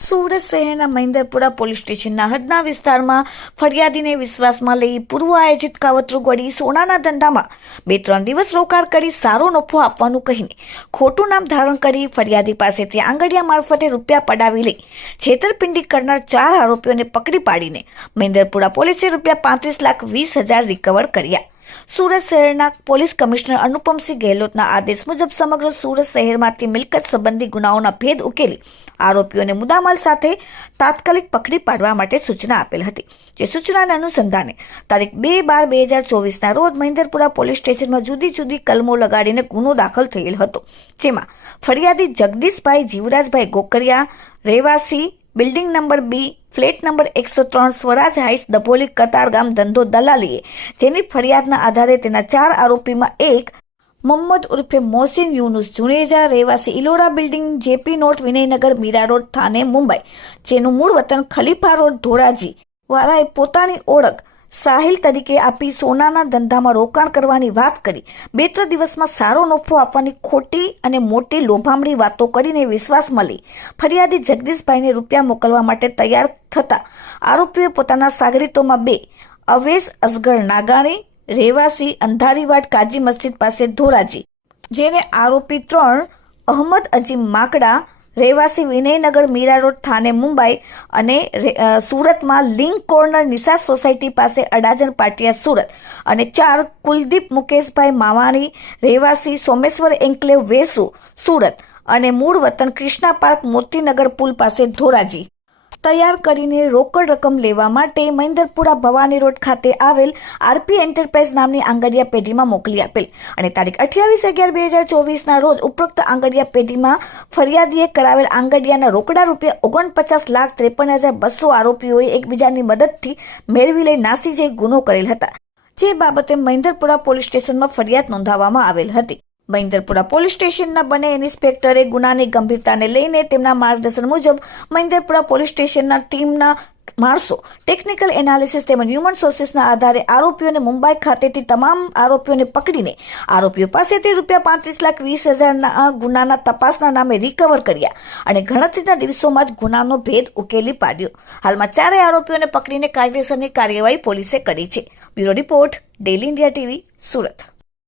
સુરત શહેરના મહેન્દ્રપુરા પોલીસ સ્ટેશનના હદના વિસ્તારમાં ફરિયાદીને વિશ્વાસમાં લઈ પૂર્વ આયોજિત કાવતરું ઘડી સોનાના ધંધામાં 2-3 દિવસ રોકાણ કરી સારો નફો આપવાનું કહીને ખોટું નામ ધારણ કરી ફરિયાદી પાસેથી આંગડિયા મારફતે રૂપિયા પડાવી લઈ છેતરપિંડી કરનાર 4 આરોપીઓને પકડી પાડીને મહેન્દ્રપુરા પોલીસે ₹35,20,000 રિકવર કર્યા। સુરત શહેરના પોલીસ કમિશનર અનુપમસિંહ ગેહલોતના આદેશ મુજબ સમગ્ર સુરત શહેરમાંથી મિલકત સંબંધી ગુનાઓના ભેદ ઉકેલી આરોપીઓને મુદ્દામાલ સાથે તાત્કાલિક પકડી પાડવા માટે સૂચના આપેલ હતી। જે સૂચનાના અનુસંધાને તારીખ 2/12/2024ના રોજ મહેન્દ્રપુરા પોલીસ સ્ટેશનમાં જુદી જુદી કલમો લગાડીને ગુનો દાખલ થયેલ હતો, જેમાં ફરિયાદી જગદીશભાઈ જીવરાજભાઈ ગોકરિયા, રહેવાસી building number B, flat number 103, સ્વરાજ હાઇટ્સ, દભોલી, કતારગામ ધંધો દલાલીએ જેની ફરિયાદના આધારે તેના 4 આરોપીમાં એક મોહમ્મદ ઉર્ફે મોહસિન યુનુસ જુનેજા, રહેવાસી Ellora building, JP north, Vinaynagar, Mira road, Thane, Mumbai, જેનું મૂળ વતન ખલીફા રોડ, ધોરાજી વાળાએ પોતાની ઓળખ સાહિલ તરીકે આપી સોનાના ધંધામાં રોકાણ કરવાની વાત કરી 2-3 દિવસમાં સારો નફો આપવાની ખોટી અને મોટી લોભામણી વાતો કરીને વિશ્વાસ મળી ફરિયાદી જગદીશભાઈને રૂપિયા મોકલવા માટે તૈયાર થતા આરોપીએ પોતાના સાગરીતોમાં 2 અવેશ અસગર નાગાણી, રહેવાસી અંધારીવાડ કાજી મસ્જિદ પાસે ધોરાજી, જેને આરોપી 3 અહમદ અજીમ માકડા, રહેવાસી વિનયનગર, મીરા રોડ, થાને, મુંબઈ અને સુરતમાં લિંક કોર્નર નિશાદ સોસાયટી પાસે અડાજણ પાટિયા સુરત અને 4 કુલદીપ મુકેશભાઈ માવાણી, રહેવાસી સોમેશ્વર એન્કલેવ વેસુ સુરત અને મૂળ વતન કૃષ્ણા પાર્ક મોતીનગર પુલ પાસે ધોરાજી તૈયાર કરીને રોકડ રકમ લેવા માટે મહેન્દ્રપુરા ભવાની રોડ ખાતે આવેલ RP એન્ટરપ્રાઇઝ નામની આંગડિયા પેઢીમાં મોકલી આપેલ અને તારીખ 28/11/2024ના રોજ ઉપરોક્ત આંગડિયા પેઢીમાં ફરિયાદીએ કરાવેલ આંગડિયાના રોકડા ₹50,53,5200 આરોપીઓએ એકબીજાની મદદથી મેળવી લઈ નાસી જઈ ગુનો કરેલ હતા, જે બાબતે મહેન્દ્રપુરા પોલીસ સ્ટેશનમાં ફરિયાદ નોંધાવવામાં આવેલ હતી। મહેન્દ્રપુરા પોલીસ સ્ટેશનના બંને ઇન્સ્પેક્ટરે ગુનાની ગંભીરતાને લઈને તેમના માર્ગદર્શન મુજબ મહેન્દ્રપુરા પોલીસ સ્ટેશનના ટીમના માણસો ટેકનિકલ એનાલિસિસ તેમજ હ્યુમન સોર્સિસના આધારે આરોપીઓને મુંબઈ ખાતેથી તમામ આરોપીઓને પકડીને આરોપીઓ પાસેથી ₹35,20,000ના ગુનાના તપાસના નામે રિકવર કર્યા અને ગણતરીના દિવસોમાં જ ગુનાનો ભેદ ઉકેલી પાડ્યો। હાલમાં 4 આરોપીઓને પકડીને કાયદેસરની કાર્યવાહી પોલીસે કરી છે। Bureau report, daily India TV, Surat.